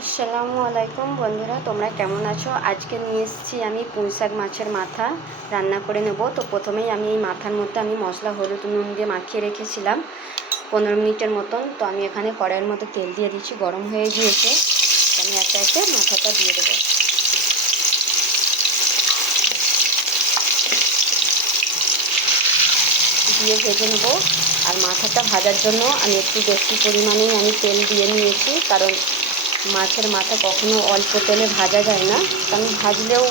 আসসালামু আলাইকুম বন্ধুরা, তোমরা কেমন আছো? আজকে নিয়ে এসেছি আমি পুঁইশাক মাছের মাথা রান্না করে নেব। তো প্রথমেই আমি এই মাথার মধ্যে আমি মশলা হলুদ নুন দিয়ে মাখিয়ে রেখেছিলাম 15 মিনিটের মতন। তো আমি এখানে কড়াইয়ের মধ্যে তেল দিয়ে দিচ্ছি, গরম হয়ে গিয়েছে। আমি একে একে মাথাটা দিয়ে দেবো, দিয়ে ভেজে নেব। আর মাথাটা ভাজার জন্য আমি একটু বেশি পরিমাণেই আমি তেল দিয়ে নিয়েছি, কারণ মাছের মাথা কখনো অল্প তেলে ভাজা যায় না, কারণ ভাজলেও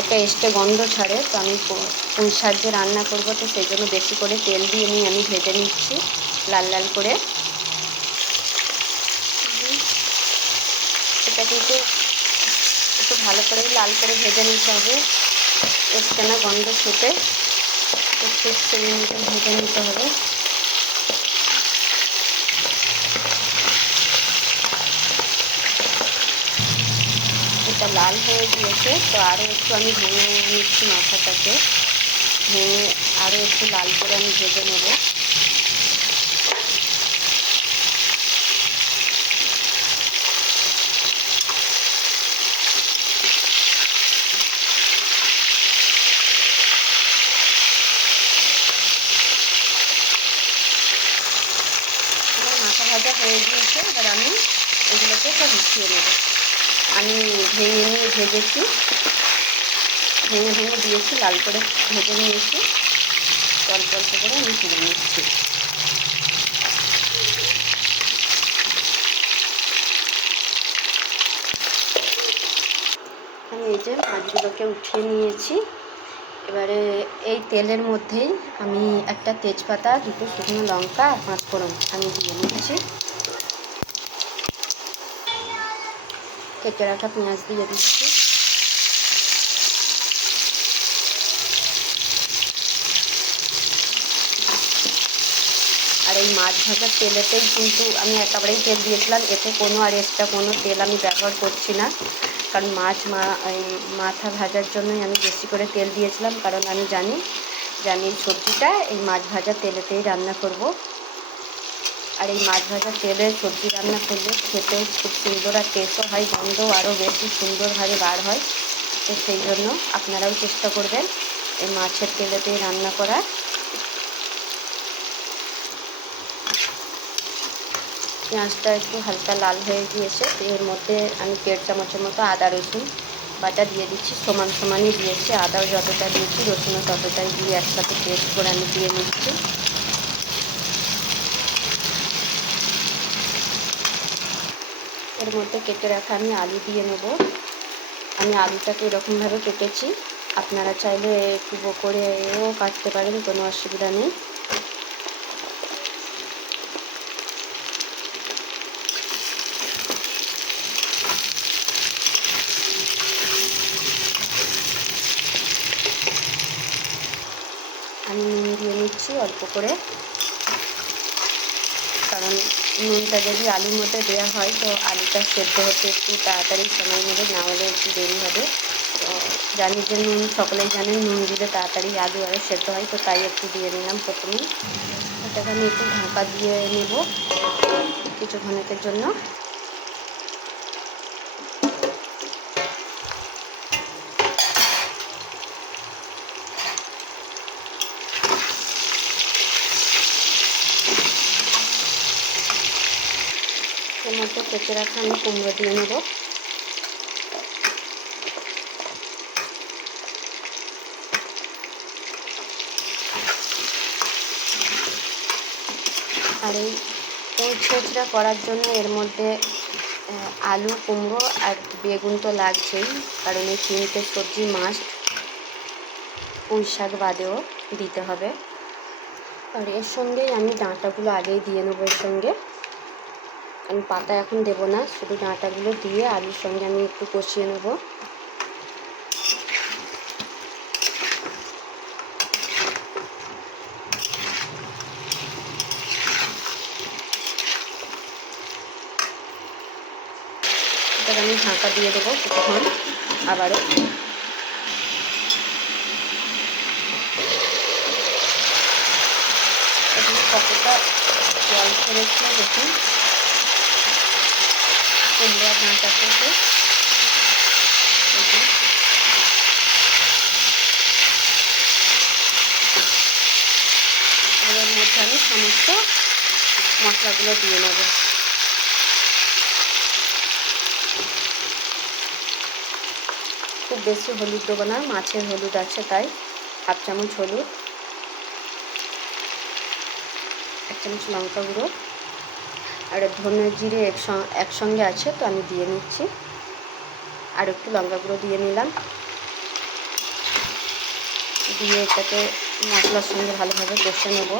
একটা এক্সট্রা গন্ধ ছাড়ে। তো আমি পুঁই শাক দিয়ে রান্না করবো, তো সেই জন্য বেশি করে তেল দিয়ে নিয়ে আমি ভেজে নিচ্ছি লাল লাল করে। এটা কিন্তু একটু ভালো করে লাল করে ভেজে নিতে হবে, এক্সট্রা না গন্ধ ছুটে। একটু সেই মতন ভেজে নিতে হবে। এটা লাল হয়ে গিয়েছে, তো আরও একটু আমি ভেঙে নিচ্ছি মাথাটাকে, ভেঙে আরও একটু লাল করে আমি ভেজে নেব। মাথা ভাজা হয়ে গিয়েছে, এবার আমি এগুলোকে সব উঠিয়ে নেব। আমি ভেঙে নিয়ে ভেজেছি, ভেঙে ভেঙে দিয়েছি, লাল করে ভেজে নিয়েছি। অল্প অল্প করে আমি তুলে নিচ্ছি। আমি এই যে মাছগুলোকে উঠিয়ে নিয়েছি। এবারে এই তেলের মধ্যেই আমি একটা তেজপাতা, দুটো শুকনো লঙ্কা আর 5 ফোড়ন আমি দিয়ে নিচ্ছি। কেটে রাখা পেঁয়াজ দিয়ে দিচ্ছি। আর এই মাছ ভাজার তেলেতেই কিন্তু আমি একেবারেই তেল দিয়েছিলাম, এতে কোনো আর এক্সট্রা কোনো তেল আমি ব্যবহার করছি না। কারণ এই মাথা ভাজার জন্যই আমি বেশি করে তেল দিয়েছিলাম, কারণ আমি জানি যে আমি এই সবজিটা এই মাছ ভাজার তেলেতেই রান্না করব। আর এই মাছ ভাজার তেলে সবজি রান্না করলে খেতেও খুব সুন্দর আর টেস্টও হয়, গন্ধও আরও বেশি সুন্দরভাবে বার হয়। তো সেই জন্য আপনারাও চেষ্টা করবেন এই মাছের তেলেতেই রান্না করা। পেঁয়াজটা একটু হালকা লাল হয়ে গিয়েছে, এর মধ্যে আমি 1.5 চামচের মতো আদা রসুন বাটা দিয়ে দিচ্ছি। সমান সমানই দিয়েছি, আদাও যতটা দিয়েছি রসুনও ততটাই দিয়ে একসাথে পেস্ট করে আমি দিয়ে নিচ্ছি। এর মধ্যে কেটে রাখা আমি আলু দিয়ে নেব। আমি আলুটাকে এরকমভাবে কেটেছি, আপনারা চাইলে একটু করেও কাটতে পারেন, কোনো অসুবিধা নেই। আমি নুন দিয়ে নিচ্ছি অল্প করে, কারণ নুনটা যদি আলুর মধ্যে দেওয়া হয় তো আলুটা সেদ্ধ হতে একটু তাড়াতাড়ি সময় নেবে, না হলে একটু দেরি হবে। তো জানি যে নুন সকলেই জানেন, নুন দিলে তাড়াতাড়ি আলু আরও সেদ্ধ হয়, তো তাই একটু দিয়ে নিলাম প্রথমেই। এটাকে আমি একটু ঢাকা দিয়ে নেব কিছুক্ষণের জন্য। এর মধ্যে কেটে রাখা আমি কুমড়ো দিয়ে নেব। আর এই ছেঁচড়া করার জন্য এর মধ্যে আলু, কুমড়ো আর বেগুন তো লাগছেই, কারণ এই 3টে সবজি মাস্ট, পুঁই শাক বাদেও দিতে হবে। আর এর সঙ্গেই আমি ডাঁটাগুলো আগেই দিয়ে নেবো এর সঙ্গে। আমি পাতা এখন দেব না, শুধু ডাঁটাগুলো দিয়ে আলুর সঙ্গে আমি একটু কষিয়ে নেব। এটাকে আমি ঢাকা দিয়ে দেবো কিছুক্ষণ আবারও। কতটা জল ছেড়েছে দেখুন। কুমড়া ডাঁটা থেকে এর মধ্যে আমি সমস্ত মশলাগুলো দিয়ে নেব। খুব বেশি হলুদ দেবো না, মাছের হলুদ আছে তাই 1/2 চামচ হলুদ, 1 চামচ লঙ্কা গুঁড়ো আর ধনে জিরে একসঙ্গে আছে তো আমি দিয়ে নিচ্ছি। আর একটু লঙ্কা গুঁড়ো দিয়ে নিলাম, দিয়ে এটাকে মশলার সঙ্গে ভালোভাবে কষে নেব।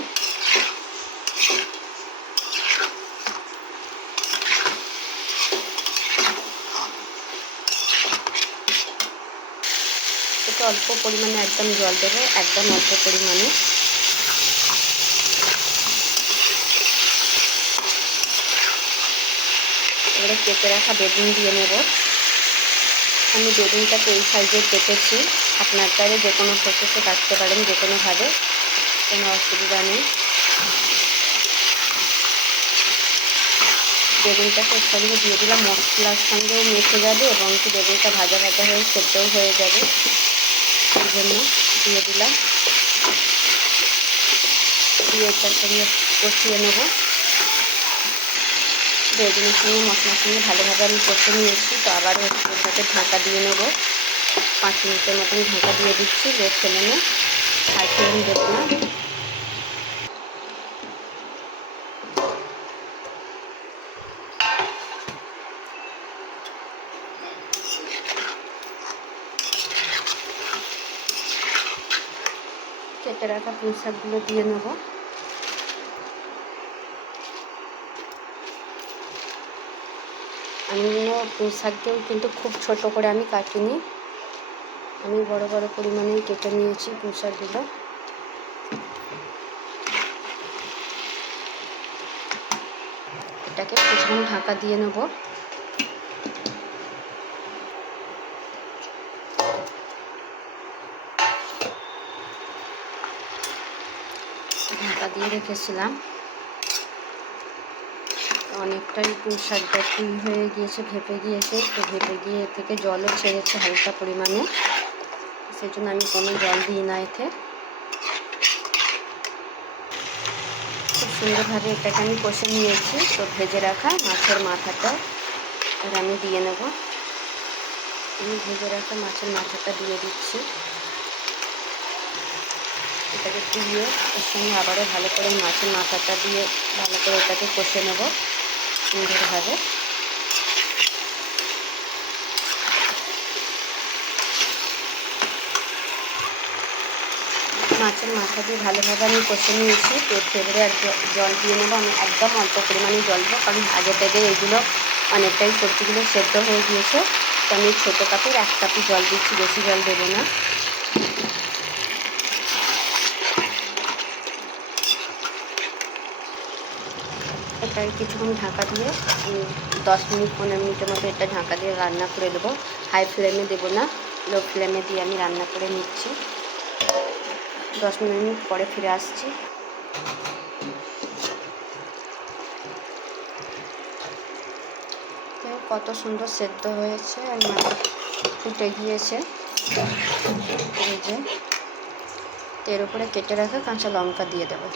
একটু অল্প পরিমাণে একদম জল দেবো, একদম অল্প পরিমাণে। এবারে কেটে রাখা বেগুন দিয়ে নেব। আমি বেগুনটাকে এই সাইজে কেটেছি, আপনার চাইলে যে কোনো প্রসেসে কাটতে পারেন, যে কোনোভাবে, কোনো অসুবিধা নেই। বেগুনটাকে এর সঙ্গে দিয়ে দিলাম, মশলার সঙ্গেও মেখে যাবে এবং কি বেগুনটা ভাজা ভাজা হয়ে সেদ্ধও হয়ে যাবে, সেই জন্য দিয়ে দিলাম। দিয়ে এটার সঙ্গে কষিয়ে নেব। বেগুনের সঙ্গে মশলার সঙ্গে ভালোভাবে আমি কষে নিয়েছি, তো আবারও এটাকে ঢাকা দিয়ে নেব। 5 মিনিটের মতন ঢাকা দিয়ে দিচ্ছি, লো ফ্লেমে, হাই ফ্লেম দেবো না। কেটে রাখা পুঁই শাকগুলো দিয়ে নেব। আমি পুঁই শাককেও কিন্তু খুব ছোট করে আমি কাটিনি, আমি বড় বড় পরিমাণেই কেটে নিয়েছি পুঁই শাকগুলো। এটাকে কিছুক্ষণ ঢাকা দিয়ে নেব। ঢাকা দিয়ে রেখেছিলাম, অনেকটাই পুঁই শাকটা হয়ে গিয়েছে, ভেপে গিয়েছে, তো ভেপে গিয়ে থেকে জলও ছেড়েছে হালকা পরিমাণে, সেই জন্য আমি কোনো জল দিই না এতে। খুব সুন্দরভাবে এটাকে আমি কষে নিয়েছি। তো ভেজে রাখা মাছের মাথাটা আর আমি দিয়ে নেব। আমি ভেজে রাখা মাছের মাথাটা দিয়ে দিচ্ছি। এটাকে দিয়ে এর সঙ্গে আবারও ভালো করে মাছের মাথাটা দিয়ে ভালো করে এটাকে কষে নেব সুন্দরভাবে। মাছের মাথা দিয়ে ভালোভাবে আমি কষে নিয়েছি। তো এবারে জল দিয়ে নেবো। আমি একদম অল্প পরিমাণে জল দেবো, কারণ আগে থেকে এইগুলো অনেকটাই সবজিগুলো সেদ্ধ হয়ে গিয়েছে। তো আমি ছোটো কাপের 1 কাপই জল দিচ্ছি, বেশি জল দেবো না। এটাকে কিছুক্ষণ ঢাকা দিয়ে 10 মিনিট 15 মিনিটের মতো এটা ঢাকা দিয়ে রান্না করে দেবো। হাই ফ্লেমে দেবো না, লো ফ্লেমে দিয়ে আমি রান্না করে নিচ্ছি। 10 মিনিট পরে ফিরে আসছি। কত সুন্দর সেদ্ধ হয়েছে আর ফুটে গিয়েছে। এই যে এর উপরে কেটে রাখা কাঁচা লঙ্কা দিয়ে দেবো,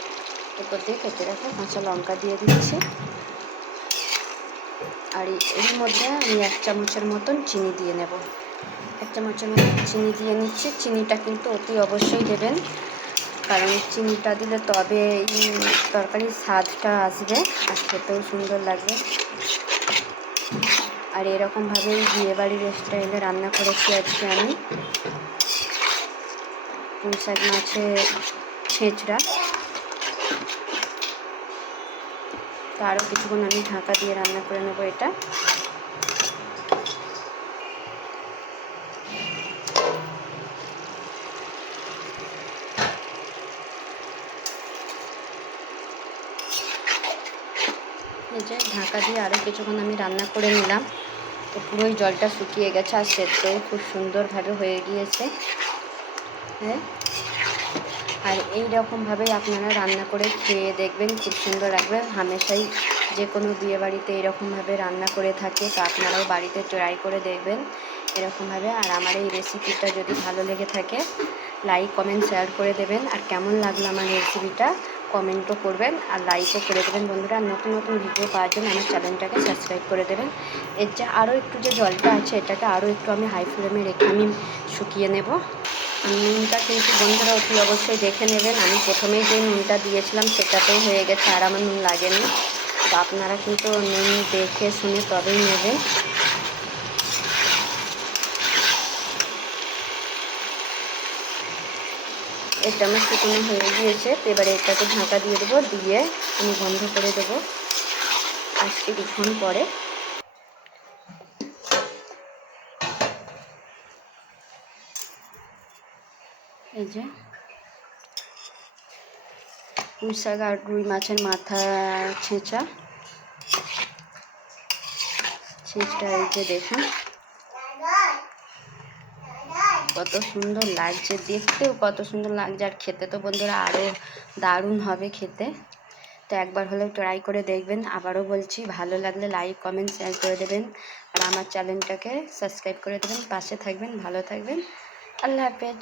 উপর দিয়ে কেটে রাখা কাঁচা লঙ্কা দিয়ে দিচ্ছি। আর এর মধ্যে আমি 1 চামচের মতন চিনি দিয়ে নেব। 1 চামচের মতন চিনি দিয়ে নিচ্ছি। চিনিটা কিন্তু অতি অবশ্যই দেবেন, কারণ চিনিটা দিলে তবে এই তরকারির স্বাদটা আসবে আর খেতেও সুন্দর লাগবে। আর এরকমভাবেই বিয়েবাড়ির স্টাইলে রান্না করেছি আজকে আমি পুঁই শাক মাছের ছেঁচড়া। তো আরও কিছুক্ষণ আমি ঢাকা দিয়ে রান্না করে নেবো এটা। এই যে ঢাকা দিয়ে আরও কিছুক্ষণ আমি রান্না করে নিলাম। তো পুরোই জলটা শুকিয়ে গেছে আর সেদ্ধও খুব সুন্দরভাবে হয়ে গিয়েছে। হ্যাঁ, আর এই রকমভাবেই আপনারা রান্না করে খেয়ে দেখবেন, খুব সুন্দর লাগবে। হামেশাই যে কোনো বিয়েবাড়িতে এরকমভাবে রান্না করে থাকে, তো আপনারাও বাড়িতে ট্রাই করে দেখবেন এরকমভাবে। আর আমার এই রেসিপিটা যদি ভালো লেগে থাকে লাইক কমেন্ট শেয়ার করে দেবেন। আর কেমন লাগলো আমার রেসিপিটা কমেন্টও করবেন আর লাইকও করে দেবেন বন্ধুরা। আর নতুন নতুন ভিডিও পাওয়ার জন্য আমার চ্যানেলটাকে সাবস্ক্রাইব করে দেবেন। এর যে আরও একটু যে জলটা আছে এটাকে আরও একটু আমি হাই ফ্লেমে রেখে আমি শুকিয়ে নেব। নুনটা কিন্তু বন্ধুরা অতি অবশ্যই দেখে নেবেন। আমি প্রথমেই যে নুনটা দিয়েছিলাম সেটাতেই হয়ে গেছে, আর আমার নুন লাগেনি। তো আপনারা কিন্তু নুন দেখে শুনে তবেই নেবেন। এটা আমার শুকনো হয়ে গিয়েছে, তো এবারে এটাকে ঢাকা দিয়ে দেবো, দিয়ে আমি বন্ধ করে দেবো। আজকে কিছুক্ষণ পরে এই যে পুঁই শাক আর রুই মাছের মাথা ছেঁচা এই যে দেখুন কত সুন্দর লাগছে, দেখতেও কত সুন্দর লাগছে, আর খেতে তো বন্ধুরা আরও দারুণ হবে খেতে। তো একবার হলেও ট্রাই করে দেখবেন। আবারও বলছি, ভালো লাগলে লাইক কমেন্ট শেয়ার করে দেবেন আর আমার চ্যানেলটাকে সাবস্ক্রাইব করে দেবেন। পাশে থাকবেন, ভালো থাকবেন। আল্লাহ হাফেজ।